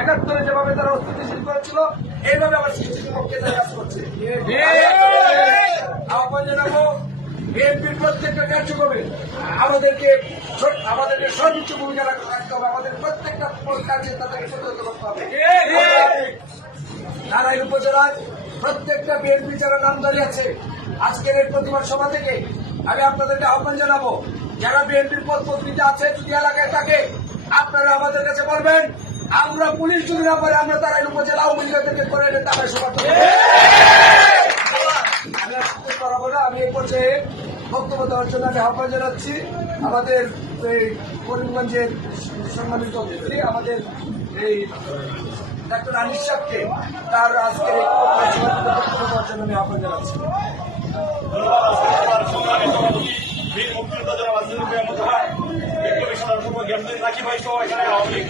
একাত্তরে যেভাবে তারা অস্থিতিশীল করেছিল এইভাবে আবার সৃষ্টির পক্ষে তারা কাজ করছে। আহ্বান জানাব বিএনপির প্রত্যেকটা কার্যক্রমে আমাদেরকে আমাদেরকে সর্বোচ্চ ভূমিকা রাখতে হবে আমাদের প্রত্যেকটা কাজে তাদেরকে প্রতিহত করতে হবে। নারায়ণ উপজেলায় প্রত্যেকটা বিএনপি যারা নামদারি আছে আজকের এই প্রতিবাদ সভা থেকে আমি আপনাদেরকে আহ্বান জানাব যারা বিএনপির পদ পত্রিকা আছে যদি এলাকায় থাকে আপনারা আমাদের কাছে বলবেন আমরা পুলিশ যদি না পারে আমরা নারায়ণ উপজেলা আওয়ামী লীগদেরকে করে তারা সমর্থন আমি এই পর্যায়ে বক্তব্য দেওয়ার জন্য আমি আহ্বান জানাচ্ছি। আমাদের এই করিমগঞ্জের সম্মানিত অতিথি আমাদের এই ডাক্তার আনিস সাহকে তার আজকের এই বক্তব্য দেওয়ার জন্য আমি আহ্বান জানাচ্ছি। রাখি ভাই সহ এখানে আওয়ামী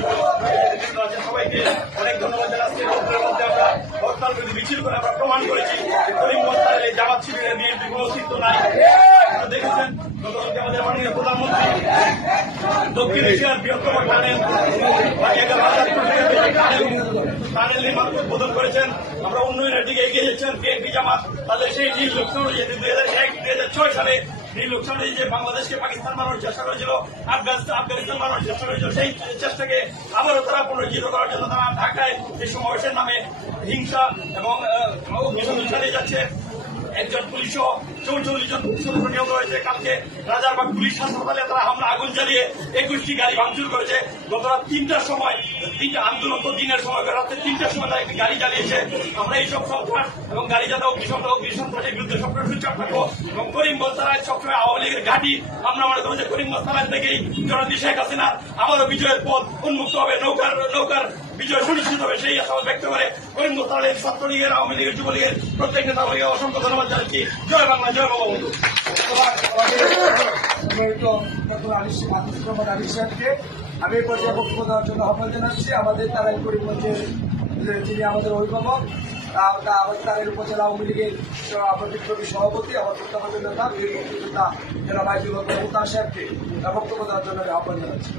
সবাইকে অনেক ধন্যবাদ জানাচ্ছি রোদ্রের মধ্যে আমরা হরতাল বিরোধী মিছিল করে আমরা প্রমাণ করেছি এই জামাত শিবিরের বিএনপি কোনো অস্তিত্ব নাই দেখেছেন আমাদের মাননীয় প্রধানমন্ত্রী দক্ষিণ এশিয়ার বৃহত্তম করেছেন আমরা উন্নয়নের দিকে এগিয়ে যাচ্ছেন, বিএনপি জামাত, তাদের সেই হাজার এক হাজার ছয় সালে নীল লোকসানে যে বাংলাদেশকে পাকিস্তান বানানোর চেষ্টা করেছিল আফগানিস্তান আফগানিস্তান বানানোর চেষ্টা করেছিল, সেই চেষ্টাকে আবারও তারা পুনর্জীবিত করার জন্য তারা ঢাকায় এই সমাবেশের নামে হিংসা এবং চালিয়ে যাচ্ছে। একজন পুলিশ চৌচল্লিশ জন পুলিশ সদস্য নিহত হয়েছে কালকে রাজারবাগ পুলিশ হাসপাতালে তারা হামলা, আগুন জ্বালিয়ে একুশটি গাড়ি ভাঙচুর করেছে। গত তিনটার সময়, তিনটা আন্দোলন তো দিনের সময় রাতে তিনটার সময় তারা একটি গাড়ি জ্বালিয়েছে। আমরা এইসব সন্ত্রাস এবং গাড়ি যাতে অগ্নিসংযোগ অগ্নিসন্ত্রাসের বিরুদ্ধে সবসময় সুচাপ থাকব এবং করিমগঞ্জ তারায় সবসময় আওয়ামী লীগের ঘাঁটি। আমরা মনে করি যে করিমগঞ্জ তারায় থেকেই জনতি শেখ হাসিনা আবারও বিজয়ের পথ উন্মুক্ত হবে, নৌকার নৌকার বিজয় সুনিশ্চিত হবে, সেই আশাবাদ ব্যক্ত করে করিমগঞ্জ তারায় ছাত্রলীগের, আওয়ামী লীগের, যুবলীগের প্রত্যেক নেতা অসংখ্য ধন্যবাদ জানাচ্ছি জয় বাংলা জয় বঙ্গবন্ধু আমি এই পর্যায়ে বক্তব্য দেওয়ার জন্য আহ্বান জানাচ্ছি। আমাদের তারাই করিমগঞ্জের যিনি আমাদের অভিভাবক তা- তা আমাদের তারাই উপজেলা আওয়ামী লীগের আমাদের সভাপতি আমার প্রত্যাবাদের নেতা বীর মুক্তিযোদ্ধা জেলা বাইজুল মুতান সাহেবকে তার বক্তব্য দেওয়ার জন্য আমি আহ্বান জানাচ্ছি।